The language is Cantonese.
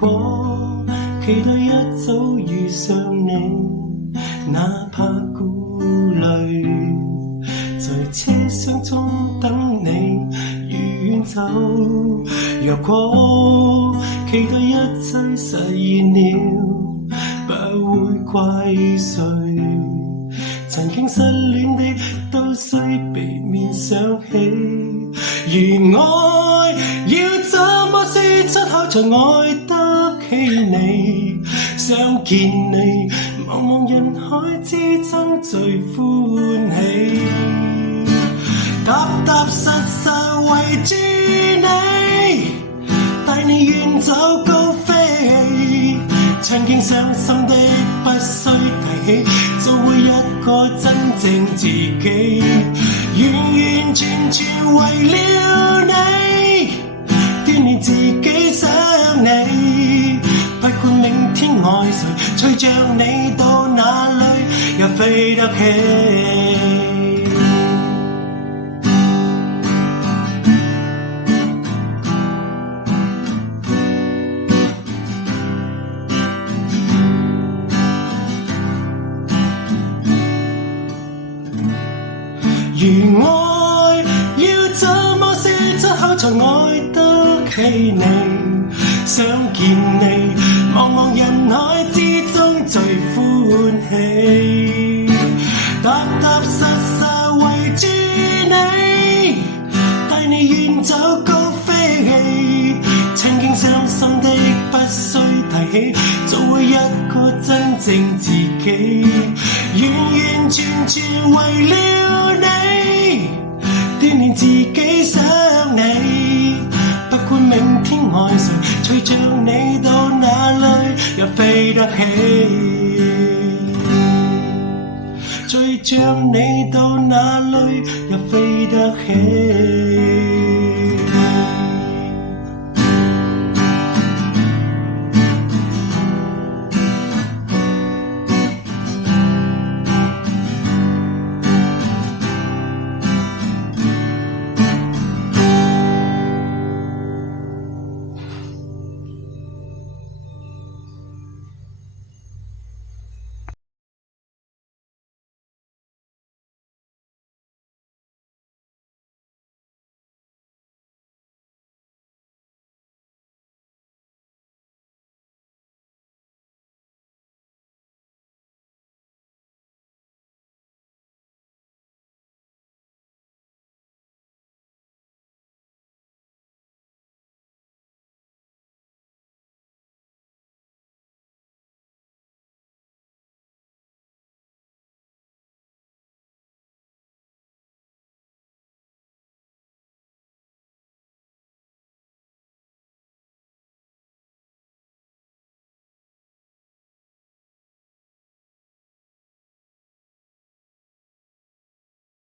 果期待一早遇上你，哪怕顧慮，在車廂中等你遠走。若果期待一切實現了，不會怪誰。曾經失戀的都需避免想起，如愛要怎麼說出口才愛得起你？想見你，茫茫人海之中最歡喜，踏踏實實圍住你，帶你遠走高飛。曾經傷心的不需提起，做回一個真正自己，完完全全為了你，鍛鍊自己想你，不管明天愛誰，隨着你到哪裏也飛得起。如愛要怎麼說出口才愛得起你？想見你，茫茫人海之中最歡喜，踏踏實實圍住你，帶你遠走高飛。曾經傷心的不需提起，做回一個真正自己，完完全全為了你，鍛鍊自己想你，不管明天愛誰，隨着你到哪裏也飛得起，隨着你到哪裏也飛得起。